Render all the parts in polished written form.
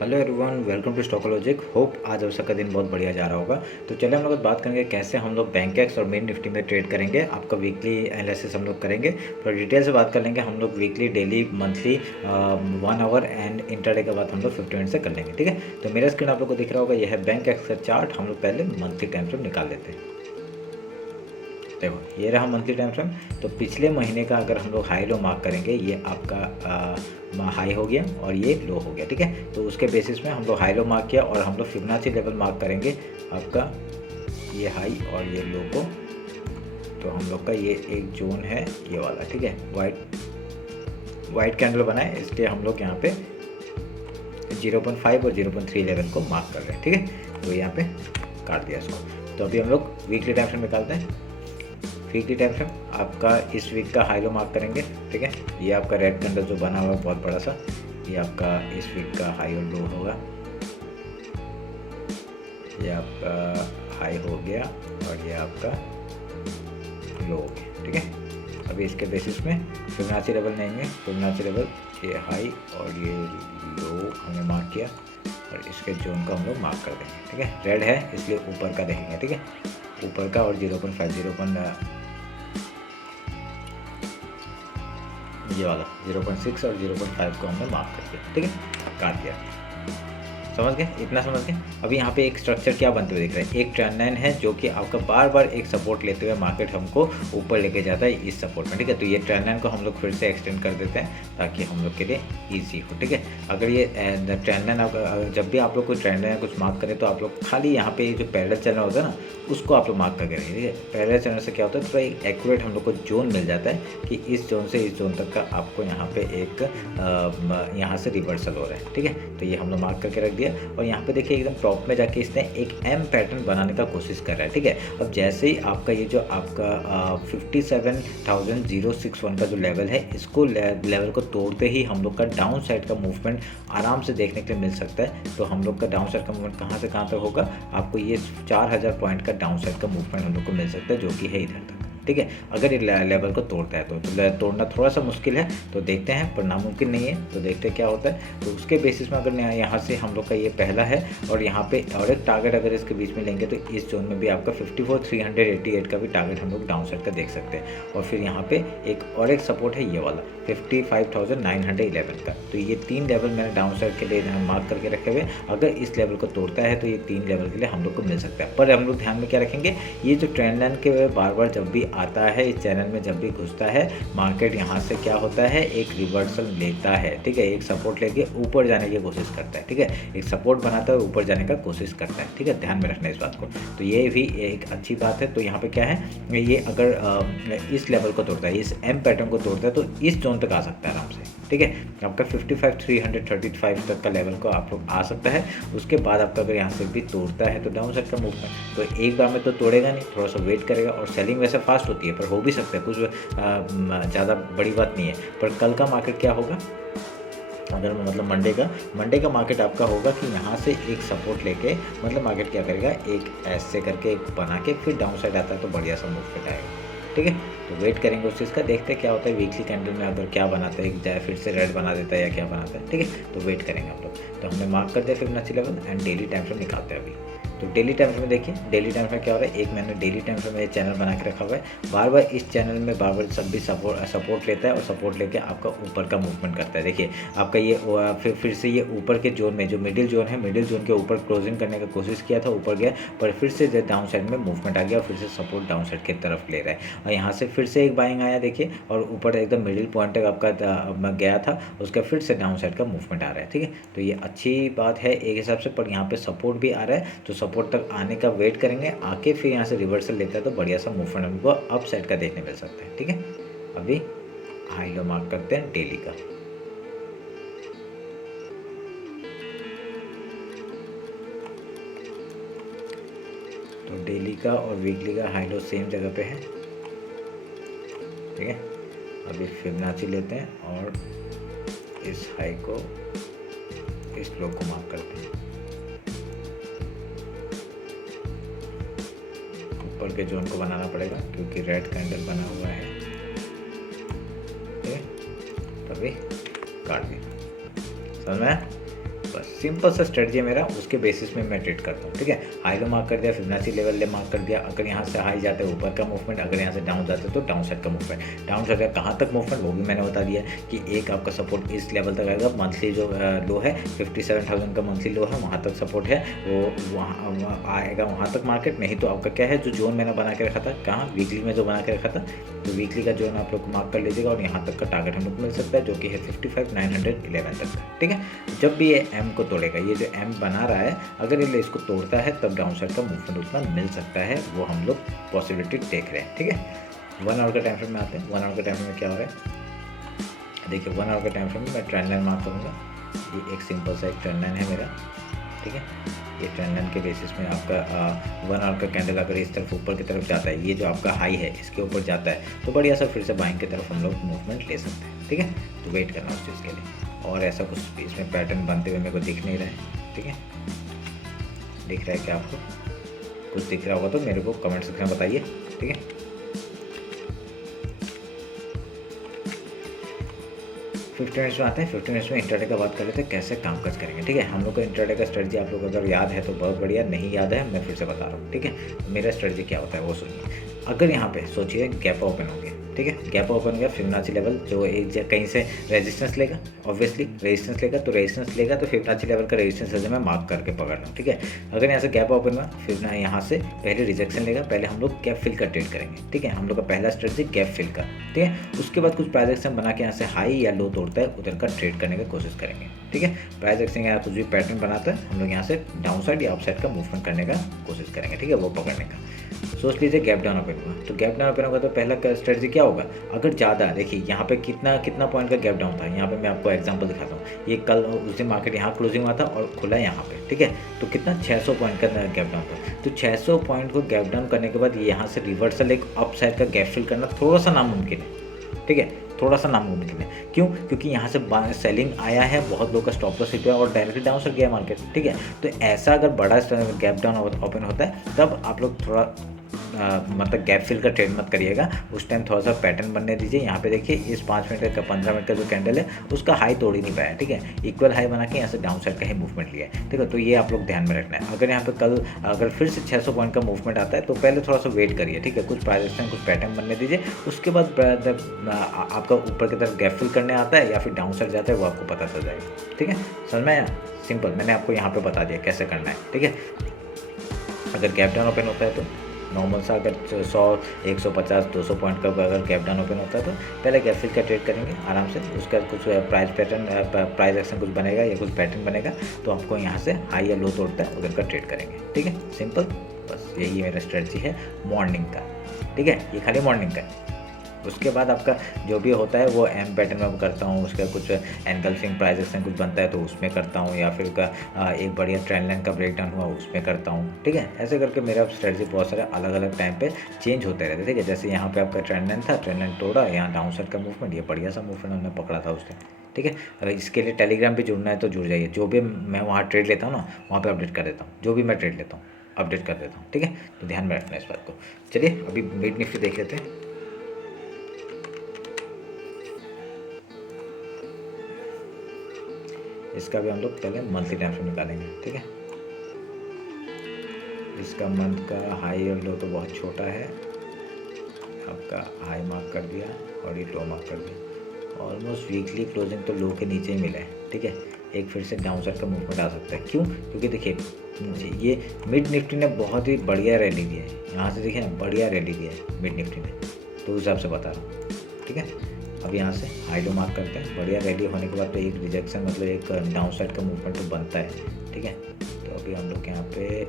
Hello everyone, welcome to Stockologic. Hope आज आप सबका दिन बहुत बढ़िया जा रहा होगा। तो चलिए हम लोग बात करेंगे कैसे हम लोग बैंकेक्स और मेन निफ्टी में ट्रेड करेंगे। आपका वीकली एनालिसिस हम लोग करेंगे, थोड़ा डिटेल से बात कर लेंगे। हम लोग weekly, daily, monthly, 1 our and intraday के बाद हम लोग 50 मिनट से कर लेंगे। ठीक है, तो मेरा स्क्रीन आप लोग को दिख रहा होगा, यह है बैंकेक्स का चार्ट। हम लोग पहले मंथली टाइम फ्रेम निकाल लेते हैं। देखो ये रहा मंथली टाइम फ्रेम। तो पिछले महीने का अगर हम लोग हाई लो मार्क करेंगे, ये आपका हाई हो गया और ये लो हो गया। ठीक है, तो उसके बेसिस में हम लोग हाई लो मार्क किया और हम लोग फिबोनाची लेवल मार्क करेंगे आपका ये हाई और ये लो को। तो हम लोग का ये एक जोन है ये वाला। ठीक है, वाइट कैंडल बनाए, इसलिए हम लोग यहाँ पे 0.5 और 0.3 लेवल को मार्क कर रहे हैं। ठीक है, तो यहाँ पे काट दिया इसको। तो अभी हम लोग वीकली टाइम फ्रेम निकालते हैं। वीकली टाइम फ्रेम आपका इस वीक का हाई लो मार्क करेंगे। ठीक है, ये आपका रेड कैंडल जो बना हुआ है बहुत बड़ा सा, ये आपका इस वीक का हाई और लो होगा। ये आपका हाई हो गया और ये आपका लो हो गया। ठीक है, अभी इसके बेसिस में फिबोनाची लेवल लेंगे। फिबोनाची लेवल ये हाई और ये लो हमने मार्क किया और इसके जोन को हम लोग मार्क कर देंगे। ठीक है, रेड है इसलिए ऊपर का देखेंगे। ठीक है, ऊपर का और 0.5 ये वाला 0.6 और 0.5 को हमने मार्क कर दिया। ठीक है, काट दिया। समझ गए, इतना समझ गए। अभी यहाँ पे एक स्ट्रक्चर क्या बनते हुए दिख रहा है, एक ट्रेंड लाइन है जो कि आपका बार बार एक सपोर्ट लेते हुए मार्केट हमको ऊपर लेके जाता है इस सपोर्ट में। ठीक है, तो ये ट्रेंड लाइन को हम लोग फिर से एक्सटेंड कर देते हैं ताकि हम लोग के लिए ईजी हो। ठीक है, अगर ये ट्रेंड लाइन, जब भी आप लोग कोई ट्रेंड लाइन कुछ मार्क करें तो आप लोग खाली यहाँ पे जो पैरेलल चैनल होता है ना, उसको आप लोग मार्क करके रखिए। ठीक है, पैरेलल चैनल से क्या होता है, थोड़ा एक एक्यूरेट हम लोग को जोन मिल जाता है कि इस जोन से इस जोन तक का आपको यहाँ पे एक यहाँ से रिवर्सल हो रहा है। ठीक है, तो ये हम लोग मार्क करके रख दिया और यहाँ पे देखिए एकदम टॉप में जाके इसने एक एम पैटर्न बनाने का कोशिश कर रहा है। ठीक है, अब जैसे ही आपका ये जो आपका 57,061 का जो लेवल है, इसको लेवल को तोड़ते ही हम लोग का डाउन साइड का मूवमेंट आराम से देखने के लिए मिल सकता है। तो हम लोग का डाउन साइड का मूवमेंट कहाँ से कहाँ तक होगा, आपको ये 4000 पॉइंट का डाउन साइड का मूवमेंट हम लोग को मिल सकता है, जो कि है इधर तक। ठीक है, अगर ये लेवल को तोड़ता है तो तोड़ना थोड़ा सा मुश्किल है, तो देखते हैं, पर नामुमकिन नहीं है। तो देखते हैं क्या होता है। तो उसके बेसिस में अगर यहाँ से हम लोग का ये पहला है और यहाँ पे और एक टारगेट अगर इसके बीच में लेंगे तो इस जोन में भी आपका 54,388 का भी टारगेट हम लोग डाउन साइड का देख सकते हैं। और फिर यहाँ पे एक और एक सपोर्ट है ये वाला 55,911 का। तो ये 3 लेवल मैंने डाउन साइड के लिए मार्क करके रखे हुए। अगर इस लेवल को तोड़ता है तो ये 3 लेवल के लिए हम लोग को मिल सकता है। पर हम लोग ध्यान में क्या रखेंगे, ये जो ट्रेंड लाइन के बार बार जब भी आता है, इस चैनल में जब भी घुसता है मार्केट, यहाँ से क्या होता है, एक रिवर्सल लेता है। ठीक है, एक सपोर्ट लेके ऊपर जाने की कोशिश करता है। ठीक है, एक सपोर्ट बनाता है, ऊपर जाने का कोशिश करता है। ठीक है, ध्यान में रखना इस बात को। तो ये भी एक अच्छी बात है। तो यहाँ पे क्या है, ये अगर इस लेवल को तोड़ता है, इस एम पैटर्न को तोड़ता है, तो इस जोन तक आ सकता है आराम से। ठीक है, आपका 55,335 तक का लेवल को आप लोग आ सकता है। उसके बाद आपका अगर यहाँ से भी तोड़ता है तो डाउन साइड का मूवमेंट, तो एक बार में तो तोड़ेगा नहीं, थोड़ा सा वेट करेगा। और सेलिंग वैसे फास्ट होती है, पर हो भी सकता है, कुछ ज़्यादा बड़ी बात नहीं है। पर कल का मार्केट क्या होगा, अगर मंडे का मार्केट आपका होगा कि यहाँ से एक सपोर्ट लेके, मतलब मार्केट क्या करेगा, एक ऐसे करके एक बना के फिर डाउन साइड आता है तो बढ़िया सा मूवमेंट आएगा। ठीक है, तो वेट करेंगे उस चीज़ का, देखते हैं क्या होता है वीकली कैंडल में, अगर क्या बनाता है, चाहे फिर से रेड बना देता है या क्या बनाता है। ठीक है, तो वेट करेंगे हम लोग। तो हमने मार्क कर दिया Fibonacci level and daily time frame निकालते हैं अभी। तो डेली टाइम फ्रेम देखिए, डेली टाइम फ्रेम क्या हो रहा है, एक मैंने डेली टाइम फ्रेम में चैनल बना के रखा हुआ है। बार बार इस चैनल में बार बार सब भी सपोर्ट लेता है और सपोर्ट लेके आपका ऊपर का मूवमेंट करता है। देखिए आपका ये फिर से ये ऊपर के जोन में, जो मिडिल जोन है, मिडिल जोन के ऊपर क्लोजिंग करने का कोशिश किया था, ऊपर गया, पर फिर से डाउन साइड में मूवमेंट आ गया और फिर से सपोर्ट डाउन साइड की तरफ ले रहा है। और यहाँ से फिर से एक बाइंग आया देखिए, और ऊपर एकदम मिडिल पॉइंट तक आपका गया था, उसका फिर से डाउन साइड का मूवमेंट आ रहा है। ठीक है, तो ये अच्छी बात है एक हिसाब से। पर यहाँ पे सपोर्ट भी आ रहा है, तो सपोर्ट तक आने का वेट करेंगे, आके फिर यहाँ से रिवर्सल लेता है तो बढ़िया सा मूवमेंट हमको अप साइड का देखने मिल सकता है। ठीक है, अभी हाई लो मार्क करते हैं डेली का। तो डेली का और वीकली का हाई लो सेम जगह पे है। ठीक है, अभी फिबोनाची लेते हैं और इस हाई को, इस लो को मार्क करते हैं। ऊपर के जोन को बनाना पड़ेगा क्योंकि रेड कैंडल बना हुआ है। तभी काट दी, समझ में आया? बस सिंपल सा स्ट्रेटजी है मेरा, उसके बेसिस में मैं ट्रेड करता हूँ। ठीक है, हाई लो मार्क कर दिया, फिबोनाची लेवल ले मार्क कर दिया, अगर यहाँ से हाई जाते हैं ऊपर का मूवमेंट, अगर यहाँ से डाउन जाते तो डाउन साइड का मूवमेंट। डाउन साइड का कहाँ तक मूवमेंट वो भी मैंने बता दिया कि एक आपका सपोर्ट इस लेवल तक आएगा, मंथली जो लो है 57,000 का मंथली लो है, वहाँ तक सपोर्ट है, वो वहाँ आएगा, वहाँ तक मार्केट। नहीं तो आपका क्या है, जो जोन मैंने बना के रखा था, कहाँ वीकली में जो बना के रखा था, तो वीकली का जोन आप लोग मार्क कर लीजिएगा और यहाँ तक का टारगेट हम लोग को मिल सकता है, जो कि है 55,911 तक का। ठीक है, जब भी ये एम को तोड़ेगा, ये जो एम बना रहा है, अगर ये इसको तोड़ता है तब डाउन साइड का मूवमेंट उतना मिल सकता है, वो हम लोग पॉसिबिलिटी देख रहे हैं। ठीक है, 1 आवर का टाइम फ्रेम में आते हैं। 1 आवर का टाइम फ्रेम में क्या हो रहा है, देखिए 1 आवर का टाइम फ्रेम में मैं ट्रेंड लाइन मार्क करूँगा। ये एक सिंपल सा एक ट्रेंड लाइन है मेरा। ठीक है, ये ट्रेंड लाइन के बेसिस में आपका 1 आवर का कैंडल अगर इस तरफ ऊपर की तरफ जाता है, ये जो आपका हाई है इसके ऊपर जाता है, तो बढ़िया सा फिर से बाइंग की तरफ हम लोग मूवमेंट ले सकते हैं। ठीक है, तो वेट करना उस चीज़ के लिए। और ऐसा कुछ इसमें पैटर्न बनते हुए मेरे को दिख नहीं रहा है। ठीक है, दिख रहा है क्या आपको? कुछ दिख रहा होगा तो मेरे को कमेंट सेक्शन में बताइए। ठीक है, 15 मिनट्स में आते हैं। 15 मिनट्स में इंट्राडे का बात कर लेते हैं, कैसे काम काज करेंगे। ठीक है, हम लोग को इंट्राडे का स्ट्रेटजी आप लोग अगर याद है तो बहुत बढ़िया, नहीं याद है मैं फिर से बता रहा हूँ। ठीक है, मेरा स्ट्रेटजी क्या होता है वो सुनिए। अगर यहाँ पे सोचिए गैप ओपन हो गया, ठीक है, गैप ओपन हो गया, फिबोनाची लेवल जो एक कहीं से रेजिस्टेंस लेगा, ऑब्वियसली रेजिस्टेंस लेगा, तो रेजिस्टेंस लेगा तो फिबोनाची लेवल का रेजिस्टेंस है मैं मार्क करके पकड़ रहा हूँ। ठीक है, अगर यहाँ से गैप ओपन हुआ, फिर यहाँ से पहले रिजेक्शन लेगा, पहले हम लोग गैप फिल का ट्रेड करेंगे। ठीक है, हम लोग का पहला स्ट्रेटजी गैप फिल का। ठीक है, उसके बाद कुछ प्राइस एक्शन बना के यहाँ से हाई या लो तोड़ता है, उधर का ट्रेड करने की कोशिश करेंगे। ठीक है, प्राइस एक्शन या कुछ भी पैटर्न बनाता है, हम लोग यहाँ से डाउन साइड या अप साइड का मूवमेंट करने का कोशिश करेंगे। ठीक है, वो पकड़ने का। सोच लीजिए गैप डाउन ओपन हुआ, तो गैप डाउन ओपन होगा तो पहला स्ट्रेटजी क्या होगा, अगर ज़्यादा देखिए यहाँ पे कितना पॉइंट का गैप डाउन था, यहाँ पे मैं आपको एग्जांपल दिखाता हूँ। ये कल उस दिन मार्केट यहाँ क्लोजिंग हुआ था और खुला यहाँ पे। ठीक है, तो कितना 600 पॉइंट का गैप डाउन था, तो 600 पॉइंट को गैप डाउन करने के बाद यहाँ से रिवर्सल एक अप साइड का गैप फिल करना थोड़ा सा नामुमकिन है। ठीक है, थोड़ा सा नामुमकिन है। क्यों? क्योंकि यहाँ से सेलिंग आया है, बहुत लोग का स्टॉप लॉस हिट हुआ और डायरेक्टली डाउन से गया मार्केट। ठीक है, तो ऐसा अगर बड़ा गैप डाउन ओपन होता है तब आप लोग थोड़ा मतलब गैप फिल का ट्रेड मत करिएगा, उस टाइम थोड़ा सा पैटर्न बनने दीजिए। यहाँ पे देखिए इस 5 मिनट का 15 मिनट का जो कैंडल है उसका हाई तोड़ ही नहीं पाया। ठीक है, इक्वल हाई बना के यहाँ से डाउन साइड का ही मूवमेंट लिया है। ठीक है, तो ये आप लोग ध्यान में रखना है। अगर यहाँ पे कल अगर फिर से 600 पॉइंट का मूवमेंट आता है तो पहले थोड़ा सा वेट करिए। ठीक है, कुछ प्राइस कुछ पैटर्न बनने दीजिए, उसके बाद आपका ऊपर की तरफ गैप फिल करने आता है या फिर डाउन साइड जाता है, वो आपको पता चल जाएगा। ठीक है, समझ में आया? सिंपल, मैंने आपको यहाँ पे बता दिया कैसे करना है। ठीक है, अगर गैप डाउन ओपन होता है तो नॉर्मल सा अगर 100, 150, 200 पॉइंट का अगर गैप डाउन ओपन होता है तो पहले गैप फिल का ट्रेड करेंगे आराम से। उसका कुछ प्राइस एक्शन कुछ बनेगा या कुछ पैटर्न बनेगा तो आपको यहाँ से हाई या लो तोड़ता है उधर का ट्रेड करेंगे। ठीक है, सिंपल, बस यही मेरा स्ट्रेटजी है मॉर्निंग का। ठीक है, ये खाली मॉर्निंग का है। उसके बाद आपका जो भी होता है वो एम पैटर्न में करता हूँ, उसका कुछ एनगल्फिंग प्राइस एक्शन कुछ बनता है तो उसमें करता हूँ, या फिर का एक बढ़िया ट्रेंड लाइन का ब्रेकडाउन हुआ उसमें करता हूँ। ठीक है, ऐसे करके मेरा स्ट्रेटजी बहुत सारे अलग अलग टाइम पे चेंज होते रहते। ठीक है, जैसे यहाँ पे आपका ट्रेंड लाइन था, ट्रेंड लाइन तोड़ा, यहाँ डाउन साइड का मूवमेंट, ये बढ़िया सा मूवमेंट हमने पकड़ा था उस टाइम। ठीक है, अगर इसके लिए टेलीग्राम पे जुड़ना है तो जुड़ जाइए, जो भी मैं वहाँ ट्रेड लेता हूँ ना वहाँ पर अपडेट कर देता हूँ, जो भी मैं ट्रेड लेता हूँ अपडेट कर देता हूँ। ठीक है, तो ध्यान में रखना इस बात को। चलिए अभी मिड निफ्टी देख लेते हैं। इसका भी हम लोग पहले मंथली टाइम फ्रेम निकालेंगे। ठीक है, इसका मंथ का हाई और लो तो बहुत छोटा है, आपका हाई मार्क कर दिया और ये लो मार्क कर दिया। ऑलमोस्ट वीकली क्लोजिंग तो लो के नीचे ही मिला है। ठीक है, एक फिर से डाउन साइड का मूवमेंट आ सकता है। क्यों? क्योंकि देखिए ये मिड निफ्टी ने बहुत ही बढ़िया रैली दिया है, यहाँ से देखिए ना बढ़िया रैली दिया है मिड निफ्टी ने, तो उस हिसाब से बता रहा हूँ। ठीक है, अब यहाँ से हाई लो मार्क करते हैं, बढ़िया रैली होने के बाद तो एक रिजेक्शन मतलब एक डाउन साइड का मूवमेंट तो बनता है। ठीक है, तो अभी हम लोग यहाँ पे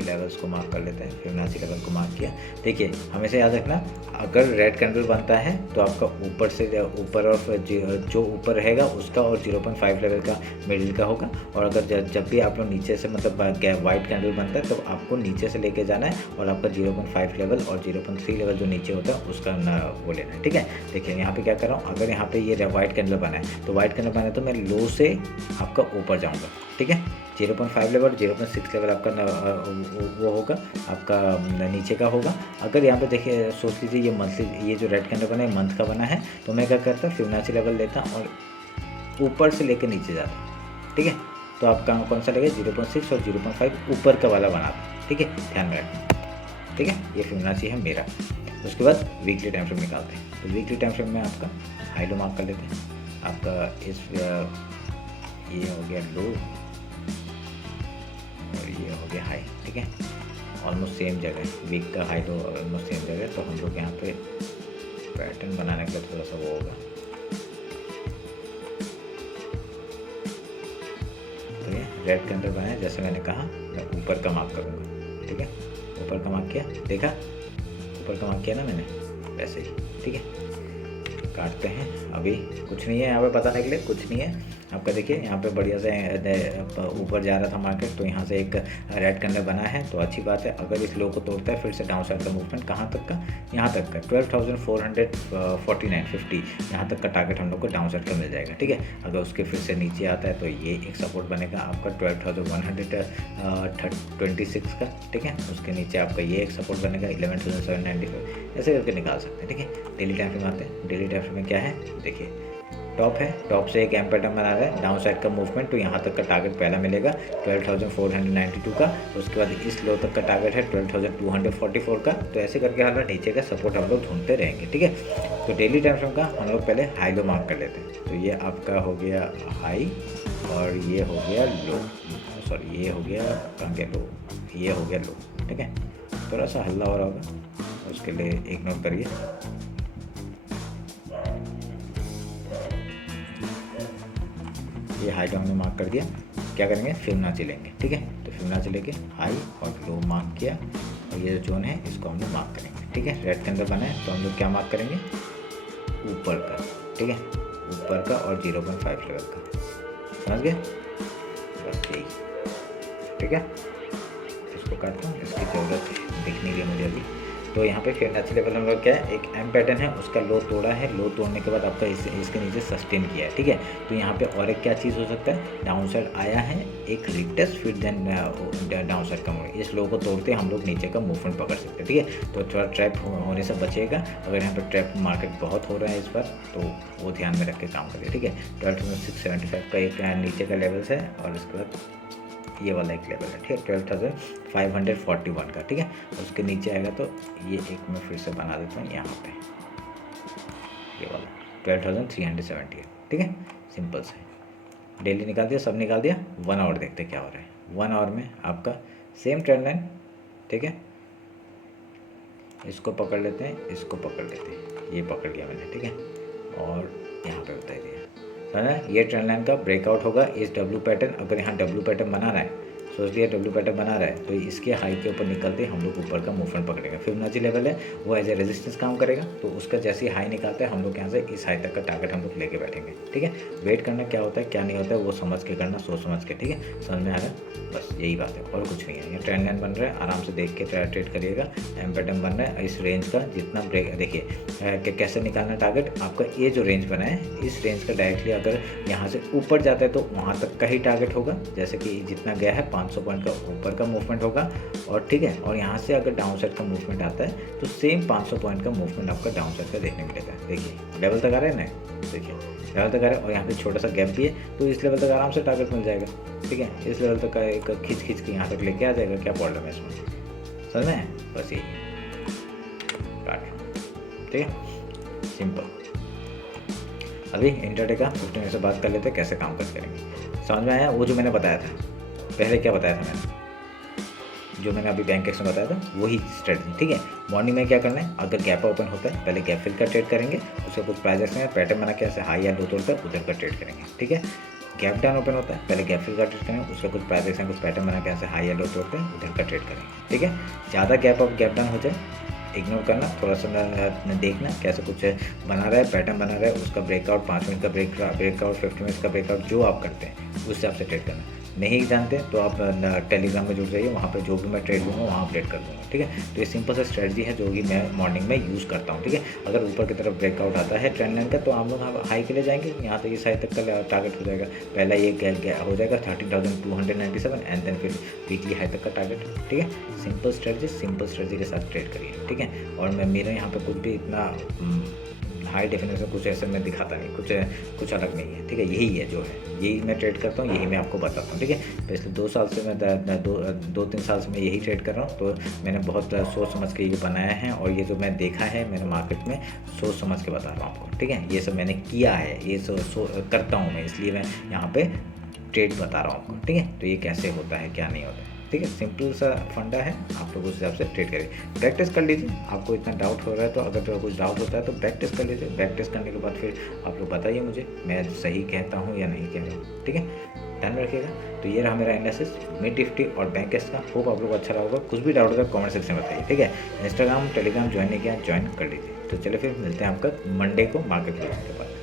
लेवल्स को मार्क कर लेते हैं। फिबोनाची लेवल को मार्क किया। देखिए हमेशा याद रखना, अगर रेड कैंडल बनता है तो आपका ऊपर से ऊपर और जो ऊपर रहेगा उसका और 0.5 लेवल का मिडिल का होगा, और अगर जब भी आप लोग नीचे से मतलब वाइट कैंडल बनता है तो आपको नीचे से लेके जाना है और आपका 0.5 लेवल और 0.3 लेवल जो नीचे होता है उसका वो लेना है। ठीक है, देखिए यहाँ पे क्या कर रहा हूँ, अगर यहाँ पे ये वाइट कैंडल बना है तो वाइट कैंडल बना है तो मैं लो से आपका ऊपर जाऊँगा। ठीक है, 0.5 लेवल 0.6 लेवल आपका वो होगा, आपका नीचे का होगा। अगर यहाँ पे देखिए सोच लीजिए ये मंथली, ये जो रेड कैंडल बना है मंथ का बना है, तो मैं क्या करता फिबोनाची लेवल लेता और ऊपर से लेकर नीचे जाता है, ठीक है। तो आप कौन सा लगेगा 0.6 और 0.5 ऊपर का वाला बना दें, ठीक है, ध्यान में रखना, ठीक है। ये फिबोनाची है मेरा। उसके बाद वीकली टाइम फ्रेम निकालते हैं। तो वीकली टाइम फ्रेम में आपका हाई लो मार्क कर लेते हैं। आपका इस ये हो गया लो और ये हो गया हाई, ठीक है, ऑलमोस्ट सेम जगह, वीक का हाई लो ऑलमोस्ट सेम जगह। तो हम लोग यहाँ पे पैटर्न बनाने के लिए थोड़ा सा वो होगा, तो ये रेड के अंदर बनाया, जैसे मैंने कहा मैं ऊपर का मार्क करूँगा, ठीक है। ऊपर का मार्क किया, देखा ऊपर का मार्क किया ना मैंने, वैसे ही, ठीक है। काटते हैं, अभी कुछ नहीं है यहाँ पे बताने के लिए, कुछ नहीं है आपका। देखिए यहाँ पे बढ़िया से ऊपर जा रहा था मार्केट, तो यहाँ से एक रेड कैंडल बना है, तो अच्छी बात है। अगर इस लो को तोड़ता है फिर से डाउन साइड का मूवमेंट कहाँ तक का, यहाँ तक का 12,449.50, यहाँ तक का टारगेट हम लोग को डाउन साइड का मिल जाएगा, ठीक है। अगर उसके फिर से नीचे आता है तो ये एक सपोर्ट बनेगा आपका 12,126 का, ठीक है। उसके नीचे आपका ये एक सपोर्ट बनेगा 11,795, ऐसे करके निकाल सकते हैं, ठीक है। डेली टाइम फ्रेम आते हैं। डेली टाइम फ्रेम में क्या है, देखिए टॉप है, टॉप से एक एम पैटर्न बना रहा है, डाउन साइड का मूवमेंट, तो यहाँ तक का टारगेट पहला मिलेगा 12,492 का। उसके बाद इस लो तक का टारगेट है 12,244 का। तो ऐसे करके हम लोग नीचे का सपोर्ट हम लोग ढूंढते रहेंगे, ठीक है। तो डेली टाइम फ्रेम का हम लोग पहले हाई लो मार्क कर लेते हैं। तो ये आपका हो गया हाई और ये हो गया लो, सॉरी ये हो गया कहाँ गया लो, ये हो गया लो, ठीक है। थोड़ा सा हल्ला हो रहा होगा, उसके लिए इग्नोर करिए। ये हाई डाउन में मार्क कर दिया, क्या करेंगे फिबोनाची लेंगे, ठीक है। तो फिबोनाची लेके हाई और लो मार्क किया, और ये जो जोन है इसको हम लोग मार्क करेंगे, ठीक है। रेड के अंदर बना है तो हम लोग क्या मार्क करेंगे, ऊपर का, ठीक है, ऊपर का और 0.5 लेवल का, समझ गए, बस यही, ठीक है। इसको काटता हूँ, इसकी ज़रूरत दिख नहीं रही मुझे अभी। तो यहाँ पे फिबोनाची लेवल हम लोग क्या है, एक एम पैटर्न है, उसका लो तोड़ा है, लो तोड़ने के बाद आपका इसके नीचे सस्टेन किया है, ठीक है। तो यहाँ पे और एक क्या चीज़ हो सकता है, डाउन साइड आया है, एक रिटेस्ट फिर देन डाउन साइड का मूवमेंट, इस लो को तोड़ते हम लोग नीचे का मूवमेंट पकड़ सकते हैं, ठीक है। तो थोड़ा ट्रैप होने से बचेगा। अगर यहाँ पर ट्रैप मार्केट बहुत हो रहा है इस बार, तो वो ध्यान में रख के काम करिए, ठीक है। 12,675 का एक नीचे का लेवल्स है, और उसके बाद ये वाला एक लेवल है, ठीक है, 12,541 का, ठीक है। उसके नीचे आएगा तो ये एक मैं फिर से बना देता हूँ यहाँ पे, ये वाला 12,370 है, ठीक है। सिंपल से डेली निकाल दिया, सब निकाल दिया। 1 आवर देखते क्या हो रहा है। 1 आवर में आपका सेम ट्रेंड लाइन, ठीक है, इसको पकड़ लेते हैं, इसको पकड़ लेते हैं, ये पकड़ लिया मैंने, ठीक है, और यहाँ पे उतार दिया, समझा। ये ट्रेंड लाइन का ब्रेकआउट होगा इस डब्ल्यू पैटर्न। अगर यहाँ डब्ल्यू पैटर्न बना रहा है, सोच लिया डब्ल्यू पैटर्न बना रहा है, तो इसके हाई के ऊपर निकलते हम लोग ऊपर का मूवमेंट पकड़ेंगे। फिबोनाची लेवल है वो एज ए रेजिस्टेंस काम करेगा, तो उसका जैसे ही हाई निकालता है हम लोग यहाँ से इस हाई तक का टारगेट हम लोग लेके बैठेंगे, ठीक है। वेट करना क्या होता है क्या नहीं होता है वो समझ के करना, सोच समझ के, ठीक है। समझ में आ रहा है, बस यही बात है और कुछ नहीं है। ये ट्रेंड लाइन बन रहा है, आराम से देख के ट्रेड करिएगा। एम पैटर्न बन रहा है, इस रेंज का जितना ब्रेक, देखिए कि कैसे निकालना टारगेट आपका। ये जो रेंज बना है, इस रेंज का डायरेक्टली अगर यहाँ से ऊपर जाता है तो वहाँ तक का ही टारगेट होगा, जैसे कि जितना गया है 500 पॉइंट का ऊपर का मूवमेंट होगा, और ठीक है। और यहाँ से अगर डाउन साइड का मूवमेंट आता है तो सेम 500 पॉइंट का मूवमेंट आपका डाउन साइड का देखने मिलेगा। देखिए लेवल तक आ रहा है ना, देखिए लेवल तक आ रहा है, और यहाँ पे छोटा सा गैप भी है, तो इस लेवल तक आराम से टारगेट मिल जाएगा, ठीक है। इस लेवल तक का एक खींच के यहाँ तक लेके आ जाएगा, क्या प्रॉब्लम है इसमें, समझ में, बस यही काट, ठीक है, सिंपल। अभी इंटरडे का 15 मिनट से बात कर लेते हैं कैसे काम करेंगे। समझ में आया वो जो मैंने बताया था पहले, क्या बताया था मैंने, जो मैंने अभी बैंक एक्स में बताया था वही स्ट्रेटजी, ठीक है। मॉर्निंग में क्या करना है, अगर गैप ओपन होता है पहले गैप फिल का ट्रेड करेंगे, उसके कुछ प्राइजेस में पैटर्न बना के ऐसे हाई या लो तोड़ता है उधर का ट्रेड करेंगे, ठीक है। गैप डाउन ओपन होता है पहले गैप फिल का ट्रेड करेंगे, उसके कुछ प्राइजेस हैं, कुछ पैटर्न बना के ऐसे हाई या लो तोड़ते हैं उधर का ट्रेड करेंगे, ठीक है। ज़्यादा गैप अप गैप डाउन हो जाए इग्नोर करना, थोड़ा सा देखना कैसे कुछ बना रहा है, पैटर्न बना रहा है, उसका ब्रेकआउट 5 मिनट का ब्रेकआउट 50 मिनट का ब्रेकआउट जो आप करते हैं उस हिसाब से ट्रेड करना। नहीं जानते तो आप टेलीग्राम में जुड़ जाइए, वहाँ पे जो भी मैं ट्रेड लूँगा वहाँ अपडेट कर दूँगा, ठीक है। तो ये सिंपल सा स्ट्रेटजी है जो कि मैं मॉर्निंग में यूज़ करता हूँ, ठीक है। अगर ऊपर की तरफ ब्रेकआउट आता है ट्रेंड लाइन का तो हम लोग हाई के लिए जाएंगे, यहाँ से इस हाई तक का टारगेट हो जाएगा, पहला ये हो जाएगा 13,297 एंड देन फिर वीकली हाई तक का टारगेट, ठीक है। सिंपल स्ट्रेटजी के साथ ट्रेड करिए, ठीक है। और मैं मेरा यहाँ पर कुछ भी इतना हाई डेफिनेशन कुछ ऐसे मैं दिखाता नहीं, कुछ अलग नहीं है, ठीक है। यही है जो है, यही मैं ट्रेड करता हूँ, यही मैं आपको बताता हूँ, ठीक है। पिछले 2 साल से मैं 2-3 साल से मैं यही ट्रेड कर रहा हूँ। तो मैंने बहुत सोच समझ के ये बनाया है, और ये जो मैं देखा है मैंने मार्केट में, सोच समझ के बता रहा हूँ आपको, ठीक है। ये सब मैंने किया है, ये करता हूँ मैं, इसलिए मैं यहाँ पे ट्रेड बता रहा हूँ आपको, ठीक है। तो ये कैसे होता है, क्या नहीं होता है, ठीक है। सिंपल सा फंडा है, आप लोग उस हिसाब से ट्रेड करिए, प्रैक्टिस कर लीजिए। आपको इतना डाउट हो रहा है तो अगर तो कुछ डाउट होता है तो प्रैक्टिस कर लीजिए। प्रैक्टिस करने के बाद फिर आप लोग बताइए मुझे मैं सही कहता हूँ या नहीं कह रहा हूँ, ठीक है। ध्यान में रखिएगा। तो ये रहा मेरा एनालिसिस मिड निफ्टी और बैंक का। होप आप लोग अच्छा लगा होगा। कुछ भी डाउट होगा कमेंट सेक्शन में बताइए, ठीक है। इंस्टाग्राम टेलीग्राम ज्वाइन नहीं किया, ज्वाइन कर लीजिए। तो चलिए फिर मिलते हैं आपका मंडे को मार्केट क्लोजिंग के बाद।